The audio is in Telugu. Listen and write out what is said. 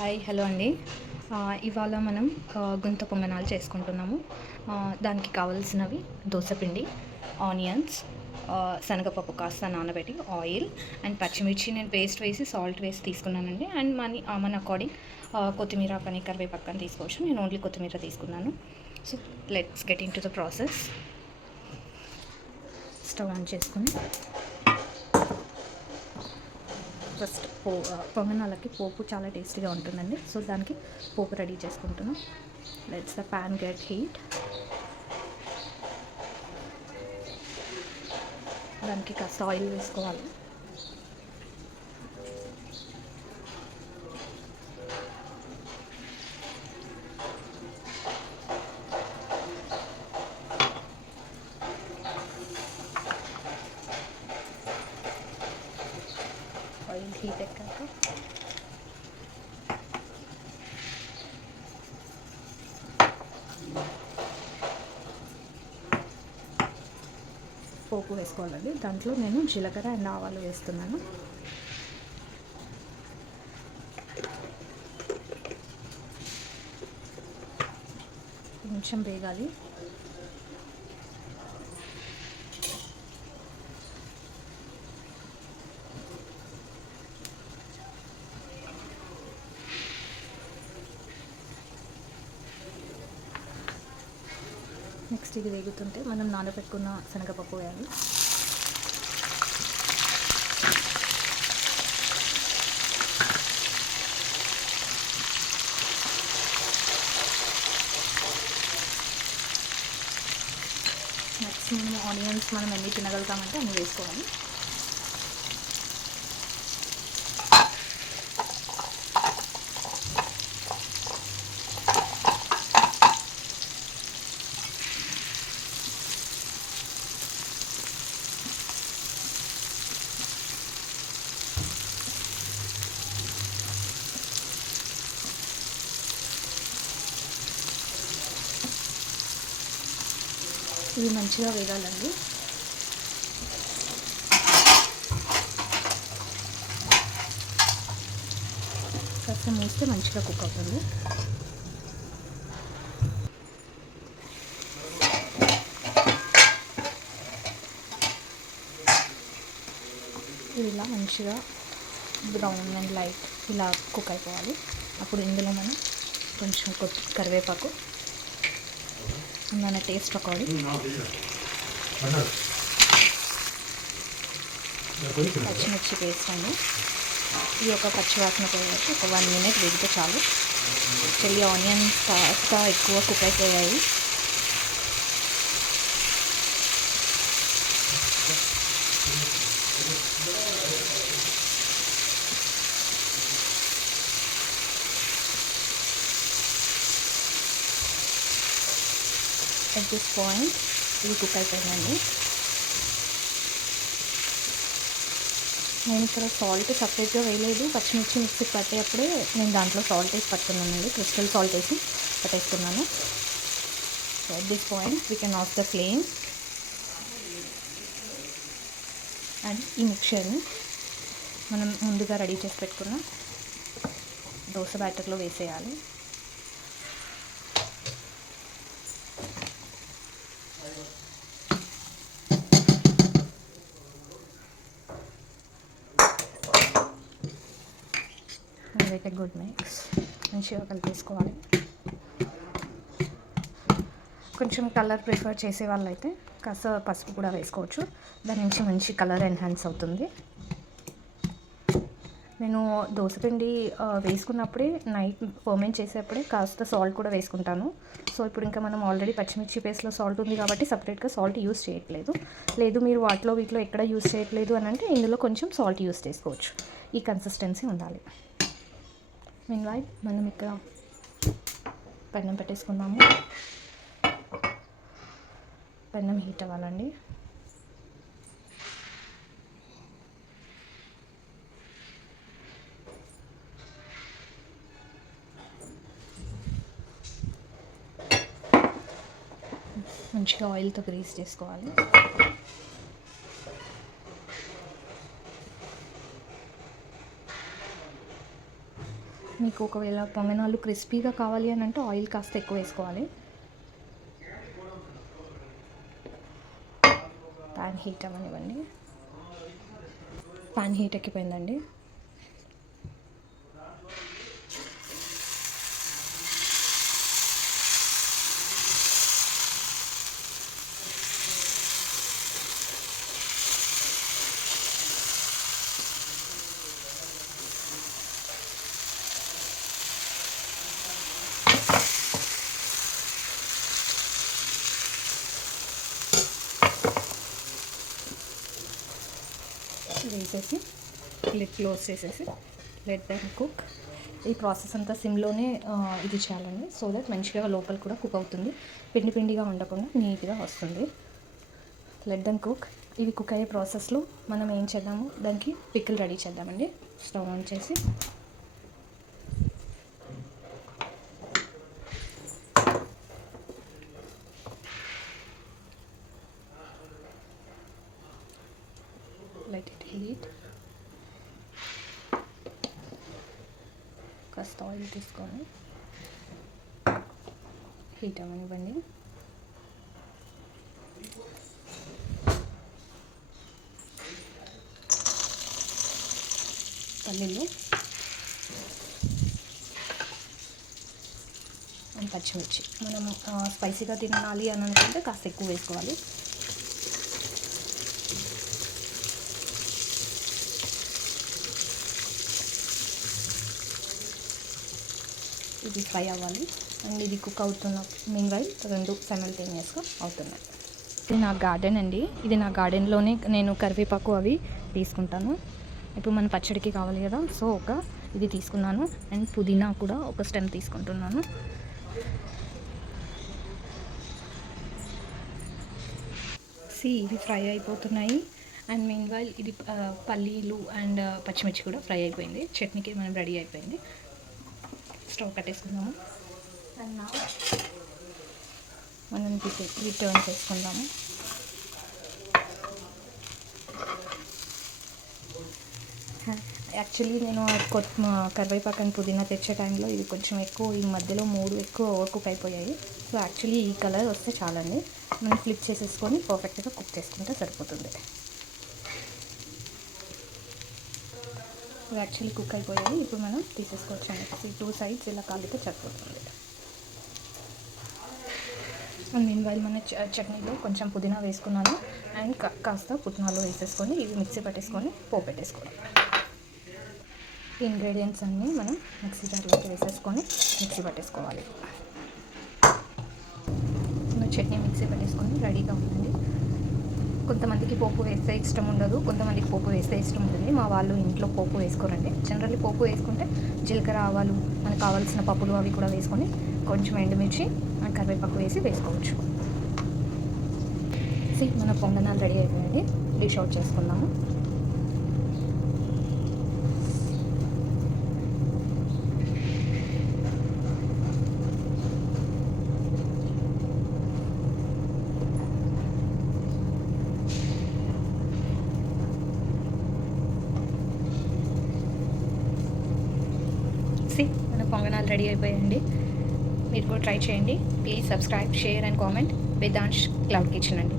హాయ్ హలో అండి. ఇవాళ మనం గుంత పొంగనాలు చేసుకుంటున్నాము. దానికి కావాల్సినవి దోసపిండి, ఆనియన్స్, శనగపప్పు కాస్త నానబెట్టి, ఆయిల్ అండ్ పచ్చిమిర్చి నేను పేస్ట్ వేసి సాల్ట్ వేసి తీసుకున్నానండి. అండ్ మన అకార్డింగ్ కొత్తిమీర కానీ కరివేపాకు కానీ తీసుకోవచ్చు. నేను ఓన్లీ కొత్తిమీర తీసుకున్నాను. So let's get in to the process. Stove on చేసుకుని ఫస్ట్ పొంగనాలకి పోపు చాలా టేస్టీగా ఉంటుందండి. సో దానికి పోపు రెడీ చేసుకుంటున్నాం. Let's the pan get heat. దానికి కాస్త ఆయిల్ వేసుకోవాలి. ఆయిల్ హీట్ ఎక్కాక పోపు వేసుకోవాలండి. దాంట్లో నేను జీలకర్ర అండ్ ఆవాలు వేస్తున్నాను. కొంచెం వేగాలి. నెక్స్ట్ ఇది వేగుతుంటే మనం నానబెట్టుకున్న శనగపప్పు వేయాలి. నెక్స్ట్ మనం ఆనియన్స్ మనం ఎన్ని తినగలుగుతామంటే అన్ని వేసుకోవాలి. ఇవి మంచిగా వేగాలండి. కాస్త మూస్తే మంచిగా కుక్ అవుతుంది. ఇది ఇలా మంచిగా బ్రౌన్ అండ్ లైట్ ఇలా కుక్ అయిపోవాలి. అప్పుడు ఇందులో మనం కొంచెం కరివేపాకు, మన టేస్ట్ అకార్డింగ్ పచ్చిమిర్చి పేస్ట్ అండి. ఇది ఒక పచ్చివాసన పోయేసి ఒక 1 minute వేగితే చాలు. యాక్చువల్లీ ఆనియన్స్ కాస్త ఎక్కువ కుక్ అయిపోయాయి. అట్ దిస్ పాయింట్ ఇది కుక్ అయిపోయిందండి. నేను ఇక్కడ సాల్ట్ సపరేట్గా వేయలేదు. పచ్చిమిర్చి మిక్సీకి పట్టేటప్పుడే నేను దాంట్లో సాల్ట్ వేసి పట్టుకున్నానండి. క్రిస్టల్ సాల్ట్ వేసి పట్టేసుకున్నాను. So at this point we can off the flame. And ఈ మిక్చర్ని మనం ముందుగా రెడీ చేసి పెట్టుకున్న దోశ బ్యాటర్లో వేసేయాలి. అయితే గుడ్ మిక్స్ మంచిగా కలిపేసుకోవాలి. కొంచెం కలర్ ప్రిఫర్ చేసే వాళ్ళైతే కాస్త పసుపు కూడా వేసుకోవచ్చు. దాని నుంచి మంచి కలర్ ఎన్హాన్స్ అవుతుంది. నేను దోసపిండి వేసుకున్నప్పుడే నైట్ ఫర్మెంట్ చేసేప్పుడే కాస్త సాల్ట్ కూడా వేసుకుంటాను. సో ఇప్పుడు ఇంకా మనం ఆల్రెడీ పచ్చిమిర్చి పేస్ట్లో సాల్ట్ ఉంది కాబట్టి సపరేట్గా సాల్ట్ యూస్ చేయట్లేదు. లేదు మీరు వీటిలో ఎక్కడ యూస్ చేయట్లేదు అని అంటే ఇందులో కొంచెం సాల్ట్ యూస్ చేసుకోవచ్చు. ఈ కన్సిస్టెన్సీ ఉండాలి. మీన్వైల్ మనం ఇక్కడ పెన్నం పెట్టేసుకుందాము. పెన్నం హీట్ అవ్వాలండి. మంచిగా ఆయిల్తో గ్రీస్ చేసుకోవాలి. మీకు ఒకవేళ పొంగనాలు క్రిస్పీగా కావాలి అని అంటే ఆయిల్ కాస్త ఎక్కువ వేసుకోవాలి. ప్యాన్ హీట్ అవ్వనివ్వండి. ప్యాన్ హీట్ ఎక్కిపోయిందండి. వేసేసి లిడ్ క్లోజ్ చేసేసి లెట్ దెమ్ కుక్. ఈ ప్రాసెస్ అంతా సిమ్లోనే ఇది చేయాలండి, సో దట్ మంచిగా లోపల కూడా కుక్ అవుతుంది, పిండి పిండిగా ఉండకుండా నీట్గా వస్తుంది. Let them cook. ఇవి కుక్ అయ్యే ప్రాసెస్లో మనం ఏం చేద్దాము, దానికి పికిల్ రెడీ చేద్దామండి. స్టవ్ ఆన్ చేసి let it heat. కాస్త ఆయిల్ తీసుకొని హీట్ అవ్వనివ్వండి. పల్లీలు అండ్ పచ్చిమిర్చి. మనం స్పైసీగా తినాలి అని అనుకుంటే కాస్త ఎక్కువ వేసుకోవాలి. ఇది ఫ్రై అవ్వాలి అండ్ ఇది కుక్ అవుతున్న మీన్వైల్ రెండు సైమల్టేనియస్గా అవుతున్నాయి. ఇది నా గార్డెన్ అండి. ఇది నా గార్డెన్లోనే నేను కరివేపాకు అవి తీసుకుంటాను. ఇప్పుడు మన పచ్చడికి కావాలి కదా, సో ఇది తీసుకున్నాను. అండ్ పుదీనా కూడా ఒక స్టెమ్ తీసుకుంటున్నాను. ఇవి ఫ్రై అయిపోతున్నాయి. అండ్ మీన్వైల్ ఇది పల్లీలు అండ్ పచ్చిమిర్చి కూడా ఫ్రై అయిపోయింది. చట్నీకి మనం రెడీ అయిపోయింది. స్టవ్ కట్టేసుకుందాము. అండ్ మనం రిటర్న్ చేసుకుందాము. యాక్చువల్లీ నేను కరివేపాకు అండ్ పుదీనా తెచ్చే టైంలో ఇది కొంచెం ఎక్కువ, ఈ మధ్యలో 3 ఎక్కువ ఓవర్ కుక్ అయిపోయాయి. సో యాక్చువల్లీ ఈ కలర్ వస్తే చాలండి, మనం ఫ్లిప్ చేసేసుకొని పర్ఫెక్ట్గా కుక్ చేసుకుంటే సరిపోతుంది. ఇవి యాక్చువల్లీ కుక్ అయిపోయాయి. ఇప్పుడు మనం తీసేసుకోవచ్చండి. ఈ 2 సైడ్స్ ఇలా కాలితే సరిపోతుంది. అండ్ మీన్వైల్ మన చట్నీలో కొంచెం పుదీనా వేసుకున్నాను అండ్ కాస్త పుట్నాలు వేసేసుకొని ఇవి మిక్సీ పట్టేసుకొని పోపు పెట్టేసుకోవడం. ఈ ఇంగ్రీడియంట్స్ అన్నీ మనం మిక్సీ జార్లోకి వేసేసుకొని మిక్సీ పట్టేసుకోవాలి. చట్నీ మిక్సీ పట్టేసుకొని రెడీగా ఉంటుంది. కొంతమందికి పోపు వేస్తే ఇష్టం ఉండదు, కొంతమందికి పోపు వేస్తే ఇష్టం ఉంటుంది. మా వాళ్ళు ఇంట్లో పోపు వేసుకోరండి. జనరల్లీ పోపు వేసుకుంటే జీలకర్ర, ఆవాలు, మనకు కావాల్సిన పప్పులు అవి కూడా వేసుకొని కొంచెం ఎండుమిర్చి అండ్ కరివేపాకు వేసి వేసుకోవచ్చు. మన పొంగనాలు రెడీ అయిపోయింది. డిష్ అవుట్ చేసుకుందాము. మన పొంగనాలు రెడీ అయిపోయాయండి. మీరు కూడా ట్రై చేయండి. Please subscribe, share and comment. Vedansh cloud kitchen అండి.